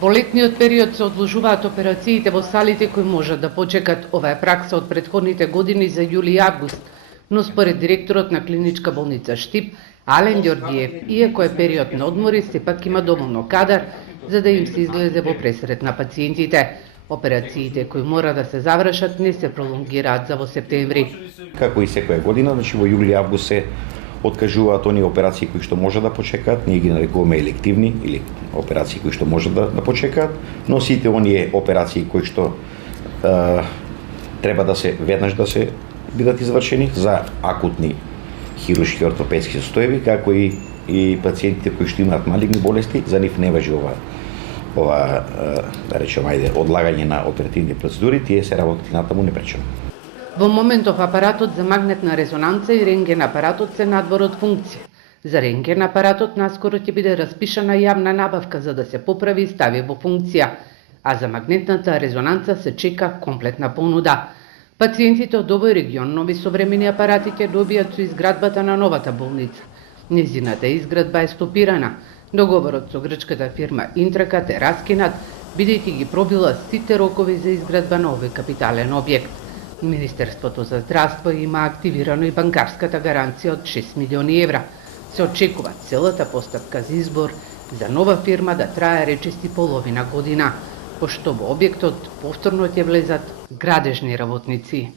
Во летниот период се одложуваат операциите во салите кои можат да почекат. Ова е пракса од претходните години за јули и август, но според директорот на клиничка болница Штип, Ален Ѓорѓиев, иако е период на одмори, сепак има доволно кадар за да им се излезе во пресрет на пациентите. Операциите кои мора да се завршат не се пролонгираат за во септември. Како и секоја година, значи во јули и август се откажуваат оние операции кои што може да почекаат, ние ги нарекуваме елективни или операции кои што може да почекаат, но сите оние операции кои што треба да се веднаш да се бидат извршени за акутни хируршки ортопедски состојби, како и пациентите кои што имаат малигни болести, за нив не важи ова да речеме одлагање на оперативни процедури, тие се работи натаму непречено. Во моментов апаратот за магнетна резонанца и рентген апаратот се надвор од функција. За рентген апаратот наскоро ќе биде распишана јавна набавка за да се поправи и стави во функција, а за магнетната резонанца се чека комплетна понуда. Пациентите од овој регион нови современи апарати ќе добијат со изградбата на новата болница. Незината изградба е стопирана. Договорот со грчката фирма Интракат е раскинат, бидејќи ги пробила сите рокови за изградба на овој капитален објект. Министерството за здравство има активирано и банкарската гаранција од 6 милиони евра. Се очекува целата постапка за избор за нова фирма да трае речиси половина година, пошто во објектот повторно ќе влезат градежни работници.